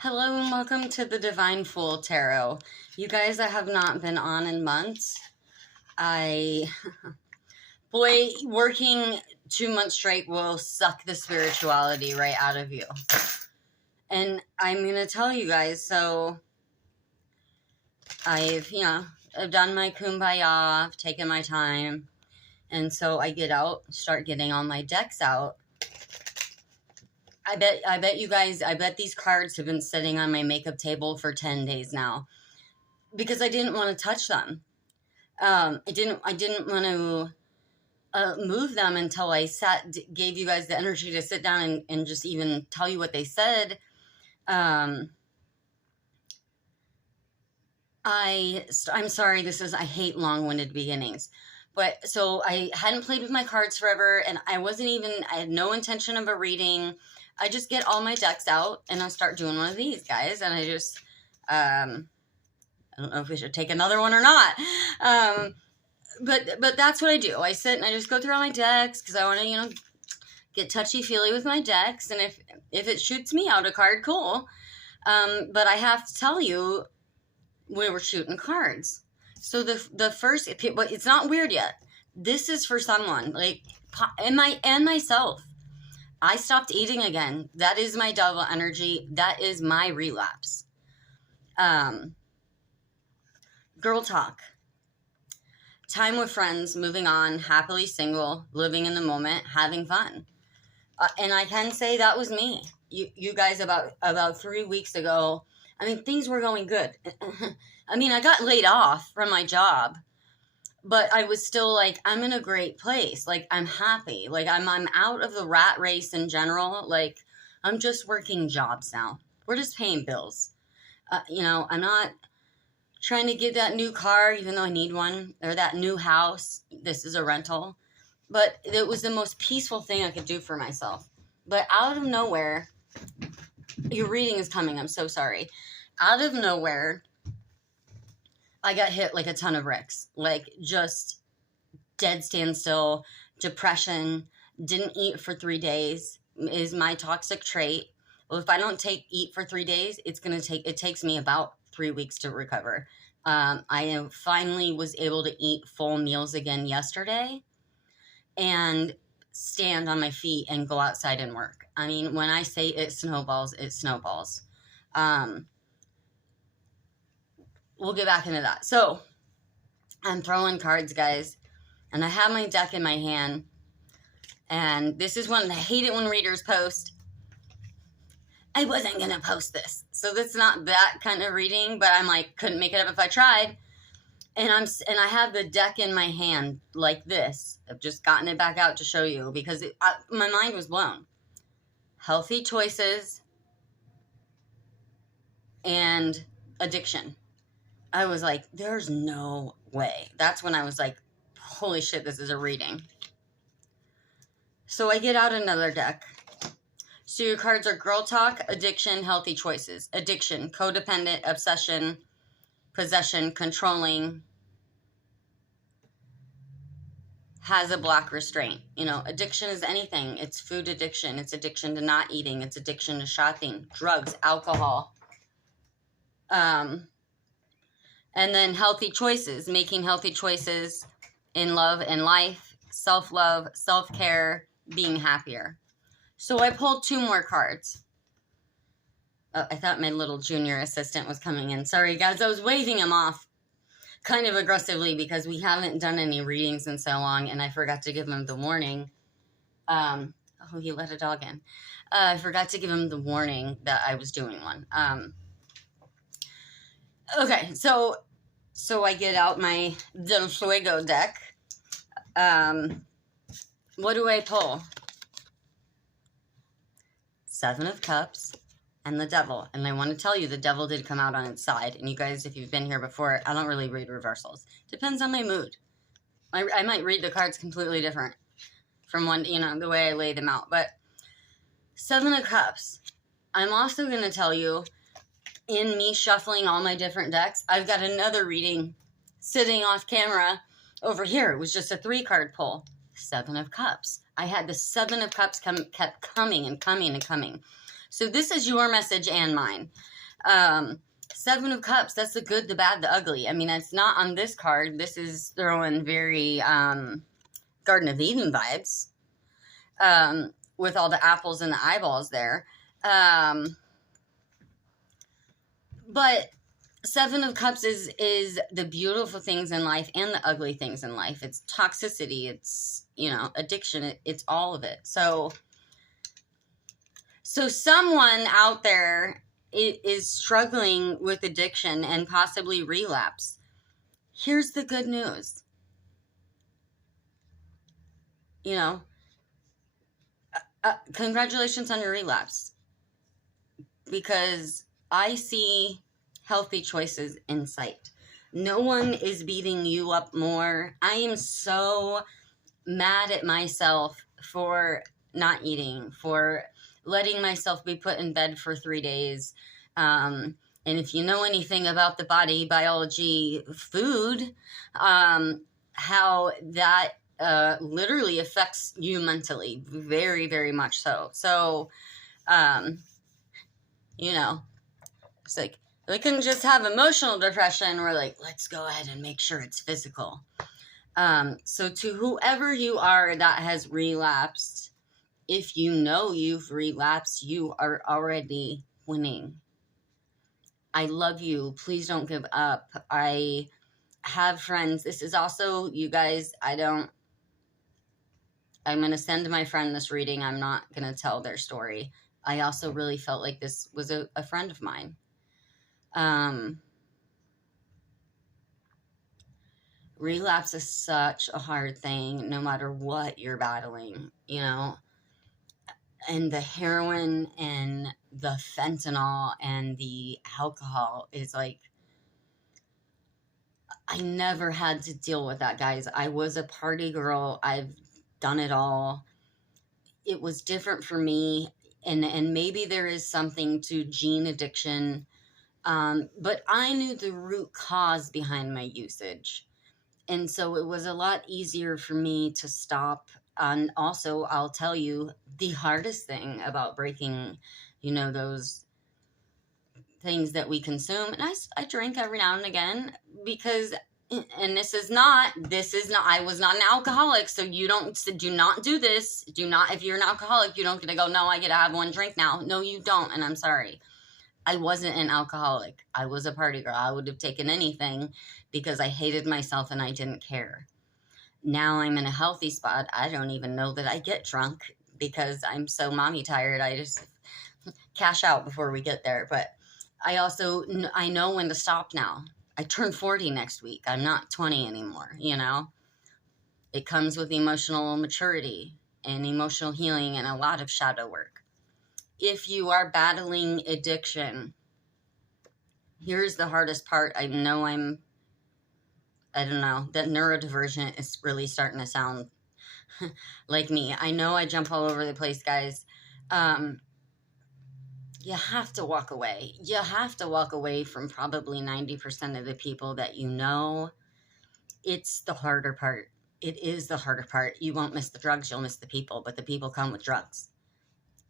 Hello and welcome to the Divine Fool Tarot. You guys, I have not been on in months. Boy, working 2 months straight will suck the spirituality right out of you. And I'm going to tell you guys, so I've done my kumbaya, I've taken my time. And so I get out, start getting all my decks out. I bet you guys, I bet these cards have been sitting on my makeup table for 10 days now because I didn't want to touch them. I didn't want to move them until I gave you guys the energy to sit down and just even tell you what they said. I'm sorry, I hate long-winded beginnings. But so I hadn't played with my cards forever, and I had no intention of a reading. I just get all my decks out, and I start doing one of these, guys. And I just, I don't know if we should take another one or not. But that's what I do. I sit and I just go through all my decks, because I want to, get touchy-feely with my decks. And if it shoots me out a card, cool. But I have to tell you, we were shooting cards. So the first, but it's not weird yet. This is for someone, and myself. I stopped eating again. That is my devil energy. That is my relapse. Girl talk. Time with friends, moving on, happily single, living in the moment, having fun. And I can say that was me. You guys, about 3 weeks ago, things were going good. I got laid off from my job, but I was still I'm in a great place. I'm happy. I'm out of the rat race in general. I'm just working jobs now. We're just paying bills. I'm not trying to get that new car, even though I need one, or that new house. This is a rental. But it was the most peaceful thing I could do for myself. But out of nowhere, your reading is coming. I'm so sorry. Out of nowhere, I got hit like a ton of bricks. Just dead standstill, depression, didn't eat for 3 days is my toxic trait. Well, if I don't eat for 3 days, it takes me about 3 weeks to recover. I finally was able to eat full meals again yesterday and stand on my feet and go outside and work. When I say it snowballs, it snowballs. We'll get back into that. So I'm throwing cards, guys, and I have my deck in my hand. And this is one I hate it when readers post. I wasn't going to post this. So that's not that kind of reading, but couldn't make it up if I tried. And I have the deck in my hand like this. I've just gotten it back out to show you because my mind was blown. Healthy choices and addiction. I was like, there's no way. That's when I was like, holy shit, this is a reading. So I get out another deck. So your cards are girl talk, addiction, healthy choices. Addiction, codependent, obsession, possession, controlling, has a block restraint. Addiction is anything. It's food addiction. It's addiction to not eating. It's addiction to shopping, drugs, alcohol. And then healthy choices, making healthy choices in love and life, self-love, self-care, being happier. So I pulled 2 more cards. Oh, I thought my little junior assistant was coming in. Sorry, guys. I was waving him off kind of aggressively because we haven't done any readings in so long, and I forgot to give him the warning. Oh, he let a dog in. I forgot to give him the warning that I was doing one. Okay, so I get out my Del Fuego deck. What do I pull? 7 of Cups and the Devil. And I want to tell you, the Devil did come out on its side. And you guys, if you've been here before, I don't really read reversals. Depends on my mood. I might read the cards completely different from one, the way I lay them out. But 7 of Cups. I'm also going to tell you, in me shuffling all my different decks, I've got another reading sitting off camera over here. It was just a 3-card pull. 7 of Cups. I had the 7 of Cups kept coming and coming and coming. So this is your message and mine. Seven of Cups, that's the good, the bad, the ugly. I mean, it's not on this card. This is throwing very Garden of Eden vibes, with all the apples and the eyeballs there. But Seven of Cups is the beautiful things in life and the ugly things in life. It's toxicity, it's, addiction, it's all of it. So someone out there is struggling with addiction and possibly relapse. Here's the good news. Congratulations on your relapse, because I see healthy choices in sight. No one is beating you up more. I am so mad at myself for not eating, for letting myself be put in bed for 3 days. And if you know anything about the body, biology, food, how that literally affects you mentally, very, very much so. So, it's like, we couldn't just have emotional depression. We're like, let's go ahead and make sure it's physical. So to whoever you are that has relapsed, if you know you've relapsed, you are already winning. I love you. Please don't give up. I have friends. This is also, you guys, I'm going to send my friend this reading. I'm not going to tell their story. I also really felt like this was a friend of mine. Relapse is such a hard thing, no matter what you're battling, and the heroin and the fentanyl and the alcohol is like, I never had to deal with that, guys. I was a party girl. I've done it all. It was different for me. And maybe there is something to gene addiction. But I knew the root cause behind my usage. And so it was a lot easier for me to stop. And also, I'll tell you, the hardest thing about breaking, those things that we consume. And I drink every now and again because, and this is not, I was not an alcoholic. So do not do this. Do not, if you're an alcoholic, you don't get to go, no, I get to have one drink now. No, you don't. And I'm sorry. I wasn't an alcoholic. I was a party girl. I would have taken anything because I hated myself and I didn't care. Now I'm in a healthy spot. I don't even know that I get drunk because I'm so mommy tired. I just cash out before we get there. But I know when to stop now. I turn 40 next week. I'm not 20 anymore, It comes with emotional maturity and emotional healing and a lot of shadow work. If you are battling addiction, here's the hardest part. I don't know, that neurodivergent is really starting to sound like me. I know I jump all over the place, guys. You have to walk away. You have to walk away from probably 90% of the people that you know. It's the harder part. It is the harder part. You won't miss the drugs, you'll miss the people, but the people come with drugs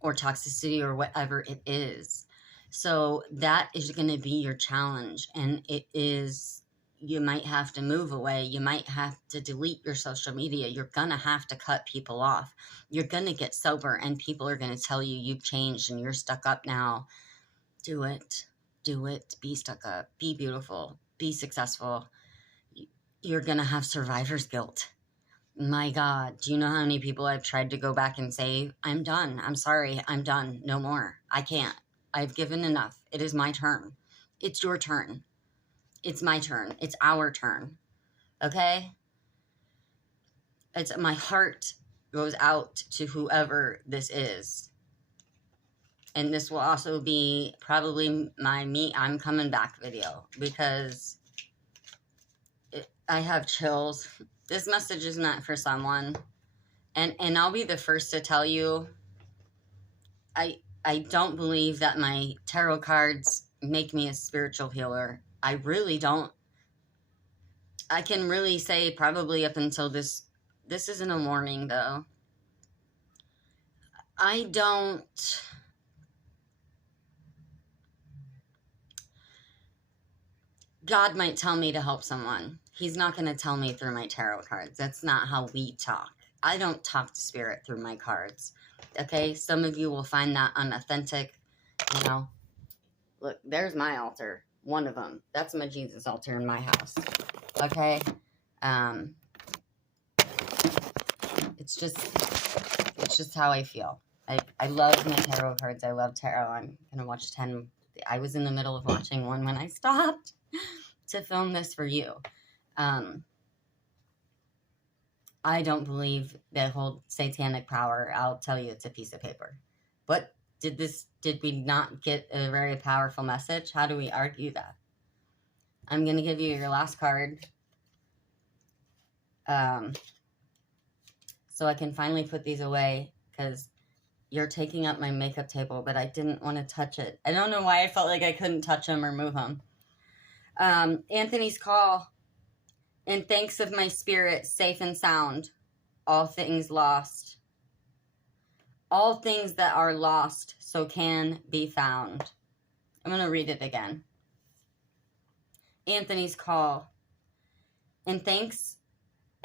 or toxicity or whatever it is. So that is going to be your challenge. And it is, you might have to move away. You might have to delete your social media. You're going to have to cut people off. You're going to get sober and people are going to tell you you've changed and you're stuck up now. Do it. Do it. Be stuck up. Be beautiful. Be successful. You're going to have survivor's guilt. My God, do you know how many people I've tried to go back and say, I'm done. I'm sorry. I'm done. No more. I can't. I've given enough. It is my turn. It's your turn. It's my turn. It's our turn. Okay? My heart goes out to whoever this is. And this will also be probably my I'm coming back video because I have chills. This message is meant for someone. And I'll be the first to tell you, I don't believe that my tarot cards make me a spiritual healer. I really don't. I can really say probably up until this isn't a warning though. I don't God might tell me to help someone. He's not going to tell me through my tarot cards. That's not how we talk. I don't talk to spirit through my cards. Okay? Some of you will find that unauthentic. You know, look, there's my altar. One of them. That's my Jesus altar in my house. Okay? It's just how I feel. I love my tarot cards. I love tarot. I'm going to watch 10. I was in the middle of watching one when I stopped to film this for you. I don't believe they hold satanic power. I'll tell you, it's a piece of paper. But did we not get a very powerful message? How do we argue that? I'm going to give you your last card. So I can finally put these away, because you're taking up my makeup table, but I didn't want to touch it. I don't know why I felt like I couldn't touch them or move them. Anthony's call. In thanks of my spirit, safe and sound, all things lost. All things that are lost, so can be found. I'm going to read it again. Anthony's call. In thanks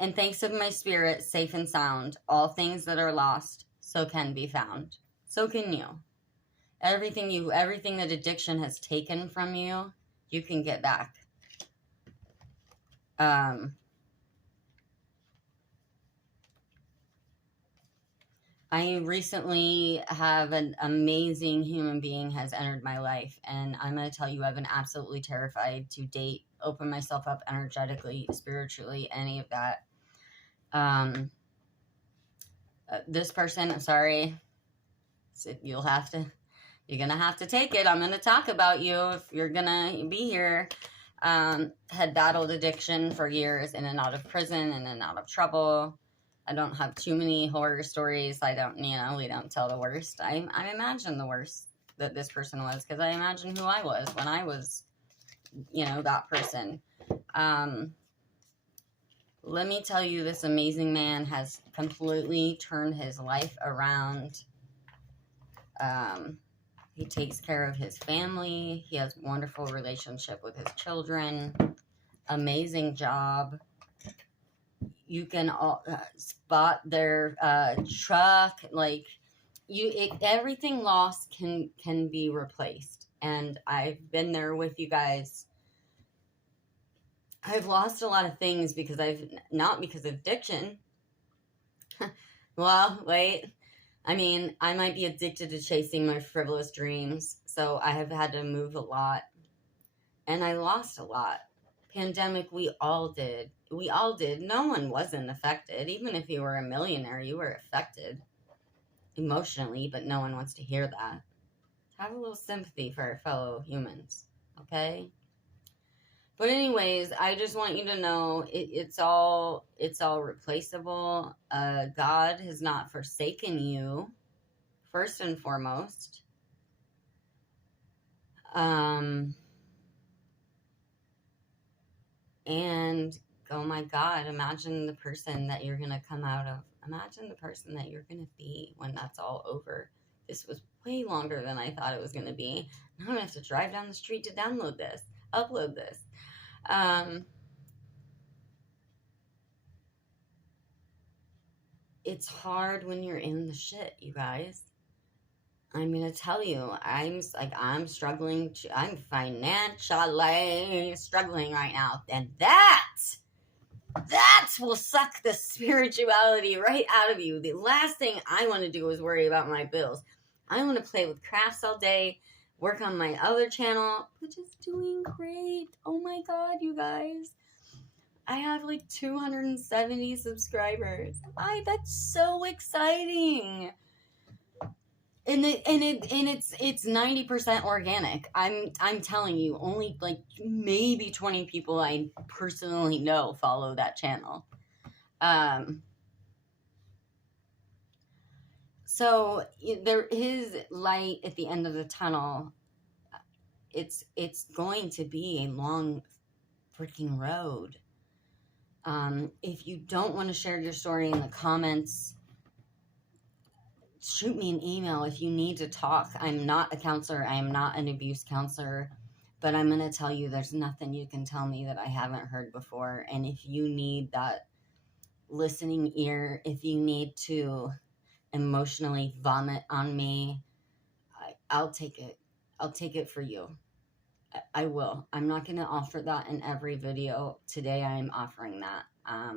of my spirit, safe and sound, all things that are lost, so can be found. So can you. Everything that addiction has taken from you, you can get back. I recently have an amazing human being has entered my life, and I'm going to tell you, I've been absolutely terrified to date, open myself up energetically, spiritually, any of that. This person, I'm sorry, you're going to have to take it. I'm going to talk about you if you're going to be here. Had battled addiction for years, in and out of prison, in and out of trouble. I don't have too many horror stories. We don't tell the worst. I imagine the worst that this person was, because I imagine who I was when I was, that person. Let me tell you, this amazing man has completely turned his life around. He takes care of his family. He has a wonderful relationship with his children. Amazing job. You can spot their truck. Everything lost can be replaced. And I've been there with you guys. I've lost a lot of things not because of addiction. Well, wait. I might be addicted to chasing my frivolous dreams. So I have had to move a lot. And I lost a lot. Pandemic, we all did. No one wasn't affected. Even if you were a millionaire, you were affected emotionally, but no one wants to hear that. Have a little sympathy for our fellow humans, okay? But anyways, I just want you to know it's all replaceable. God has not forsaken you, first and foremost. And oh my God, imagine the person that you're going to come out of. Imagine the person that you're going to be when that's all over. This was way longer than I thought it was going to be. Now I'm going to have to drive down the street to upload this. It's hard when you're in the shit, you guys. I'm going to tell you, I'm struggling. I'm financially struggling right now. And that will suck the spirituality right out of you. The last thing I want to do is worry about my bills. I want to play with crafts all day, work on my other channel, which is doing great. Oh my God, you guys. I have 270 subscribers. That's so exciting. And it's 90% organic. I'm telling you, only maybe 20 people I personally know follow that channel. So there is light at the end of the tunnel. It's going to be a long freaking road. If you don't want to share your story in the comments, shoot me an email if you need to talk. I'm not a counselor. I am not an abuse counselor. But I'm going to tell you, there's nothing you can tell me that I haven't heard before. And if you need that listening ear, if you need to emotionally vomit on me, I'll take it. I'll take it for you. I will. I'm not going to offer that in every video. Today I'm offering that. I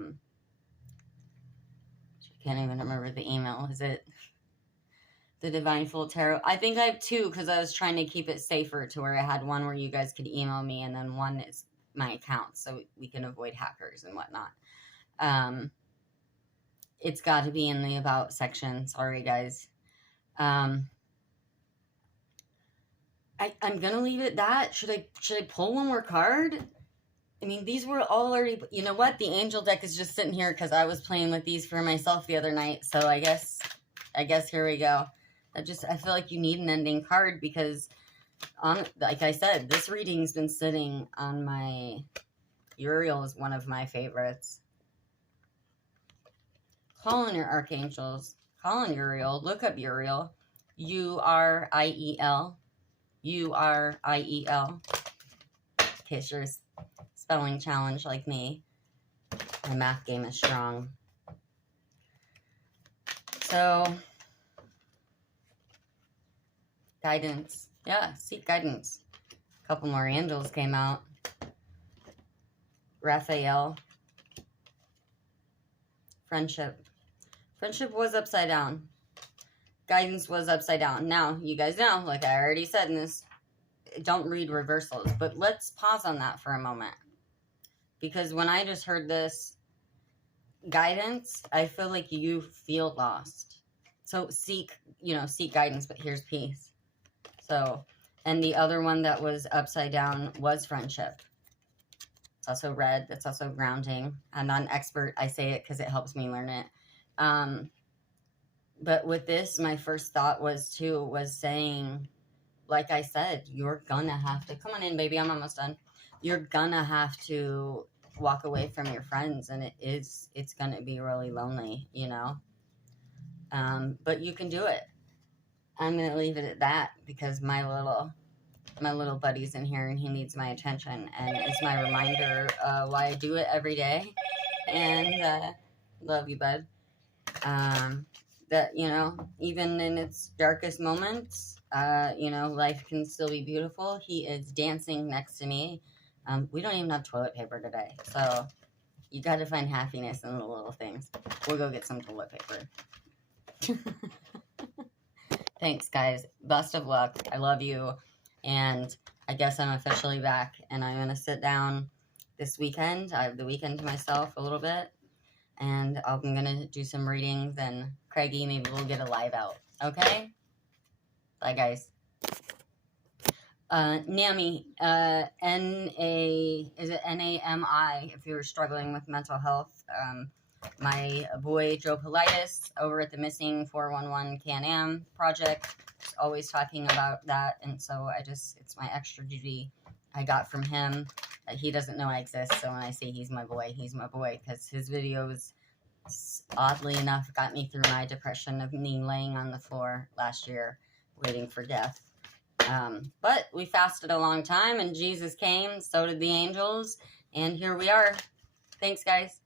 can't even remember the email. Is it the Divine Full Tarot? I think I have two, because I was trying to keep it safer to where I had one where you guys could email me, and then one is my account, so we can avoid hackers and whatnot. It's got to be in the About section. Sorry, guys. I'm going to leave it at that. Should I pull one more card? I mean, these were all already... You know what? The angel deck is just sitting here because I was playing with these for myself the other night. So I guess here we go. I feel like you need an ending card because, like I said, this reading's been sitting on my... Uriel is one of my favorites. Call on your archangels. Call on Uriel. Look up Uriel. Uriel. Uriel. In case you're a spelling challenge like me. My math game is strong. So, guidance. Yeah, seek guidance. A couple more angels came out. Raphael. Friendship. Friendship was upside down. Guidance was upside down. Now, you guys know, like I already said in this, don't read reversals. But let's pause on that for a moment. Because when I just heard this guidance, I feel like you feel lost. So seek guidance, but here's peace. So, and the other one that was upside down was friendship. It's also red. That's also grounding. I'm not an expert. I say it because it helps me learn it. But with this, my first thought was saying, like I said, you're gonna have to, come on in, baby, I'm almost done. You're gonna have to walk away from your friends, and it's gonna be really lonely, you know? But you can do it. I'm gonna leave it at that because my little buddy's in here and he needs my attention, and it's my reminder why I do it every day. And love you, bud. That, you know, even in its darkest moments, you know, life can still be beautiful. He is dancing next to me. We don't even have toilet paper today, so you got to find happiness in the little things. We'll go get some toilet paper. Thanks, guys. Best of luck. I love you. And I guess I'm officially back, and I'm going to sit down this weekend. I have the weekend to myself a little bit, and I'm going to do some readings, and Craigie, maybe we'll get a live out. Okay? Bye, guys. NAMI, is it N-A-M-I, if you're struggling with mental health. My boy Joe Politis over at the Missing 411 Can-Am project is always talking about that, and so it's my extra duty I got from him. He doesn't know I exist, so when I say he's my boy, because his videos, oddly enough, got me through my depression of me laying on the floor last year waiting for death. But we fasted a long time, and Jesus came, so did the angels, and here we are. Thanks, guys.